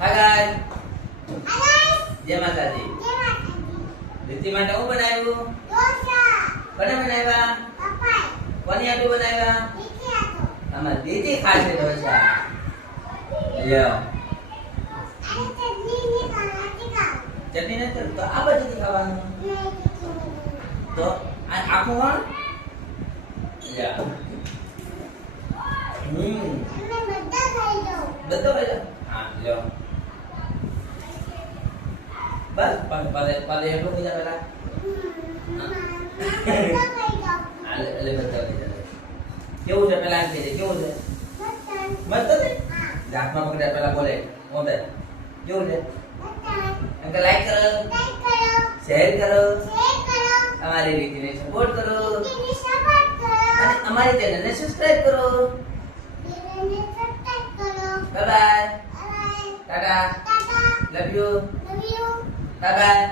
Hi guys, હાય જય માતાજી. જય માતાજી. રીતિ માટે હું બનાવ્યું? ઢોસા. કોને બનાવ્યા? પપ્પા. કોની હાટુ બનાવ્યા? દીદી આતો. આમાં દીદી ખાશે ઢોસા. લ્યો, અને ચટણી ની ખાવાથી ખાવ. ચટણી નથી તો આ બાજુથી ખાવાનું. તો આ આખું વણ લ્યો. અમે બધા ખાઈ લો. બધો ખાઈ લો. હા લ્યો. બસ પાલે એટલું બીજા પેલા બધા ખાઈ લો. એટલે બધા બીજા કેવું છે પેલા એમ કહેજે કેવું છે? બધા. મસ્ત છે. હા. હાથમાં પકડે પેલા બોલે મોઢે કેવું છે? બધા. એમ કે લાઈક કરો, લાઈક કરો. શેર કરો, શેર કરો. અમારી રીતિને સપોર્ટ કરો દીદીને સપોર્ટ કરો. અને અમારી ચેનલને સબસ્ક્રાઇબ કરો. દીદીને સબસ્ક્રાઇબ કરો. Bye bye, bye. ટાટા, ટાટા. Love you, love you. Bye by.